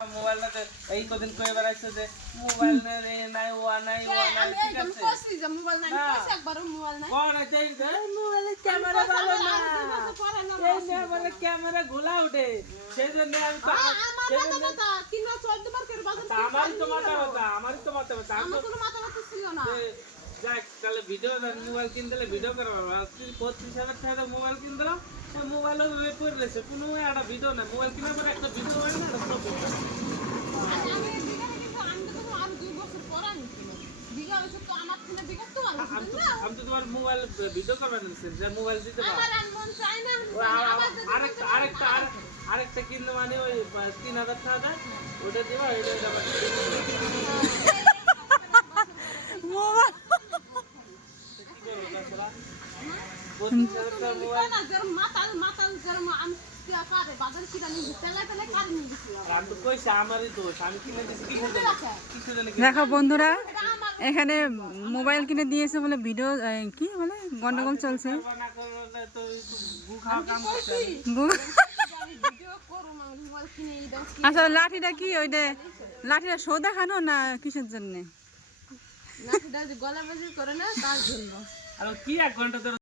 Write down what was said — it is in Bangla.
মোবাইলটাতে এই কদিন কয়ে বেড়াইছে যে মোবাইল নাই ও নাই ঠিক আছে মোবাইলের ক্যামেরা ভালো না এই মোবাইলের ক্যামেরা ঘোলা উঠে সেই জন্য আমি আমারই তো মাথা ব্যথা যাক তাহলে ভিডিও মোবাইল কিনতে ভিডিও করা পারবো 35,000 টাকা মোবাইল কিনতে মোবাইলও পড়ে রয়েছে কোনো একটা ভিডিও না মোবাইল কেনার পরে একটা ভিডিও হয় না আমি তো তোমার মোবাইল ভিডিও করবেন মোবাইল দিতে আরেকটা কিনতে মানে ওই 3,000 টাকা ওটা দিবা দেখো বন্ধুরা এখানে মোবাইল কিনে দিয়েছে বলে ভিডিও কি বলে গন্ডগোল চলছে আচ্ছা লাঠিটা কি ওইটা লাঠিটা শো দেখানো না কিসের জন্য আর কি 1 ঘন্টা